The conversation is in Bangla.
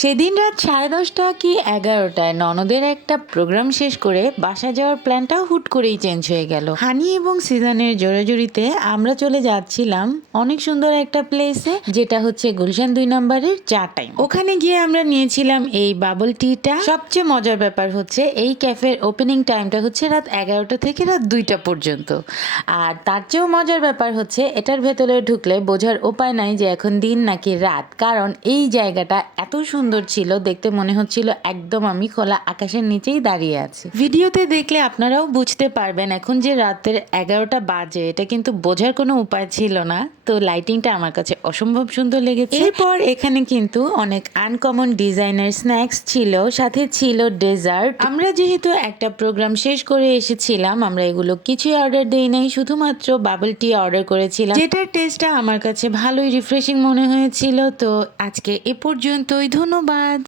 সেদিন রাত সাড়ে দশটা কি এগারোটায় ননদের একটা প্রোগ্রাম শেষ করে বাসা যাওয়ার প্ল্যানটা হুট করেই চেঞ্জ হয়ে গেল। হানি এবং সিজনের জোরাজুরিতে আমরা চলে যাচ্ছিলাম অনেক সুন্দর একটা প্লেসে যেটা হচ্ছে গুলশান দুই নম্বরের চা টাইম ওখানে গিয়ে আমরা নিয়েছিলাম এই বাবল টিটা সবচেয়ে মজার ব্যাপার হচ্ছে এই ক্যাফের ওপেনিং টাইমটা হচ্ছে রাত এগারোটা থেকে রাত দুইটা পর্যন্ত। আর তার চেয়েও মজার ব্যাপার হচ্ছে এটার ভেতরে ঢুকলে বোঝার উপায় নাই যে এখন দিন নাকি রাত, কারণ এই জায়গাটা এত সুন্দর ছিল, দেখতে মনে হচ্ছিল একদম আমি খোলা আকাশের নিচেই দাঁড়িয়ে আছি। ভিডিওতে দেখলে আপনারাও বুঝতে পারবেন এখন যে রাতের এগারোটা বাজে, এটা কিন্তু বোঝার কোনো উপায় ছিল না। তো লাইটিংটা আমার কাছে অসম্ভব সুন্দর লেগেছে। এরপর এখানে কিন্তু অনেক আনকমন ডিজাইনের স্ন্যাক্স ছিল, সাথে ছিল ডেজার্ট আমরা যেহেতু একটা প্রোগ্রাম শেষ করে এসেছিলাম, আমরা এগুলো কিছুই অর্ডার দেই নাই, শুধুমাত্র বাবল টি অর্ডার করেছিলাম। যেটার টেস্টটা আমার কাছে ভালোই রিফ্রেশিং মনে হয়েছিল, তো আজকে এ পর্যন্তই, ধন্যবাদ।